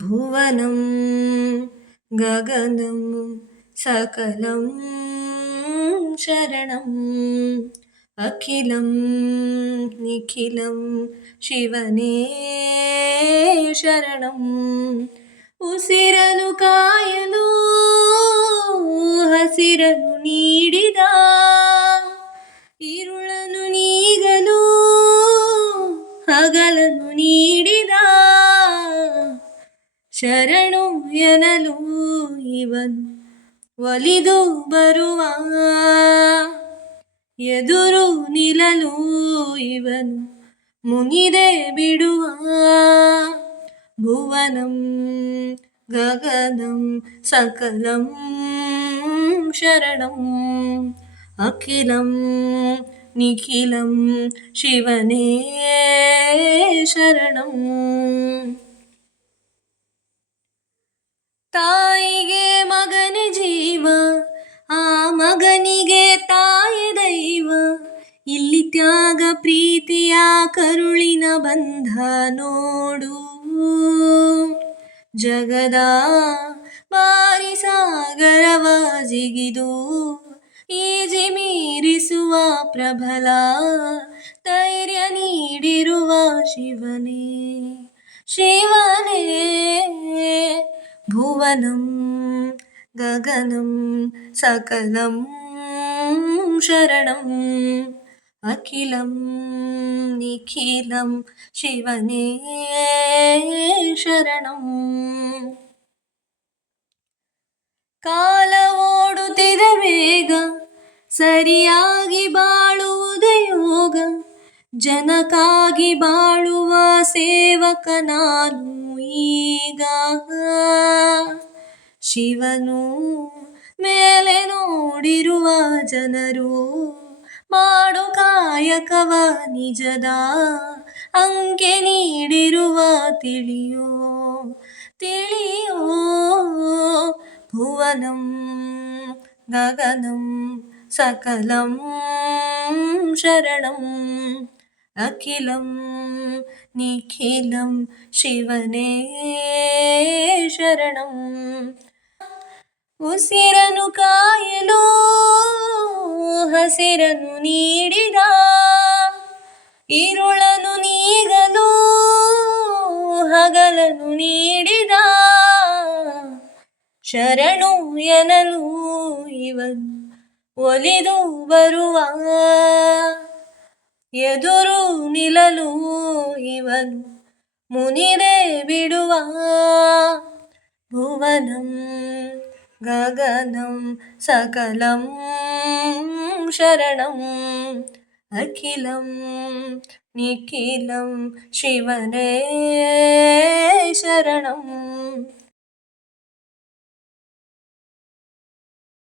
ಭುವನಂ ಗಗನಂ ಸಕಲಂ ಶರಣಂ ಅಖಿಲಂ ನಿಖಿಲಂ ಶಿವನೇ ಶರಣಂ. ಉಸಿರನು ಕಾಯಲು ಹಸಿರನು ನೀಡಿದ, ഇരുಳನು ನೀಗಲು ಹಗಲನು ನೀಡಿದ, ಶರಣು ಎನ್ನಲು ಇವನು ಒಲಿದು ಬರುವ, ಎದುರು ನಿಲ್ಲಲು ಇವನು ಮುನಿದೆ ಬಿಡುವ. ಭುವನಂ ಗಗನಂ ಸಕಲಂ ಶರಣಂ ಅಖಿಲಂ ನಿಖಿಲಂ ಶಿವನೇ ಶರಣಂ. ತಾಯಿಗೆ ಮಗನ ಜೀವ, ಆ ಮಗನಿಗೆ ತಾಯಿ ದೈವ. ಇಲ್ಲಿ ತ್ಯಾಗ ಪ್ರೀತಿಯ ಕರುಳಿನ ಬಂಧ ನೋಡು. ಜಗದ ಬಾರಿ ಸಾಗರವ ಜಿಗಿದು ಈಜಿ ಮೀರಿಸುವ ಪ್ರಬಲ ಧೈರ್ಯ ನೀಡಿರುವ ಶಿವನೇ ಶಿವನೇ. ಭುವನಂ ಗಗನಂ ಸಕಲಂ ಶರಣಂ ಅಖಿಲಂ ನಿಖಿಲಂ ಶಿವನೇ ಶರಣಂ. ಕಾಲ ಓಡುತ್ತಿದೆ ಬೇಗ, ಸರಿಯಾಗಿ ಬಾಳುವುದು ಯೋಗ. ಜನಕ್ಕಾಗಿ ಬಾಳುವ ಸೇವಕ ನಾನು ಈಗ. ಶಿವನು ಮೇಲೆ ನೋಡಿರುವ ಜನರು ಮಾಡು ಕಾಯಕವ ನಿಜದ ಅಂಕೆ ನೀಡಿರುವ ತಿಳಿಯೋ ತಿಳಿಯೋ. ಭುವನಂ ಗಗನಂ ಸಕಲಂ ಶರಣಂ ಅಖಿಲಂ ನಿಖಿಲಂ ಶಿವನೇ ಶರಣಂ. ಉಸಿರನು ಕಾಯಲು ಹಸಿರನು ನೀಡಿದ, ഇരുಳನು ನೀಗಲು ಹಗಲನು ನೀಡಿದ, ಶರಣು ಎನ್ನಲು ಇವನು ಒಲಿದು ಬರುವ, ಎದುರು ನಿಲ್ಲಲು ಇವನು ಮುನಿದೆ ಬಿಡುವ. ಭುವನಂ ಗಗನಂ ಸಕಲಂ ಶರಣಂ ಅಖಿಲಂ ನಿಖಿಲಂ ಶಿವನೇ ಶರಣಂ.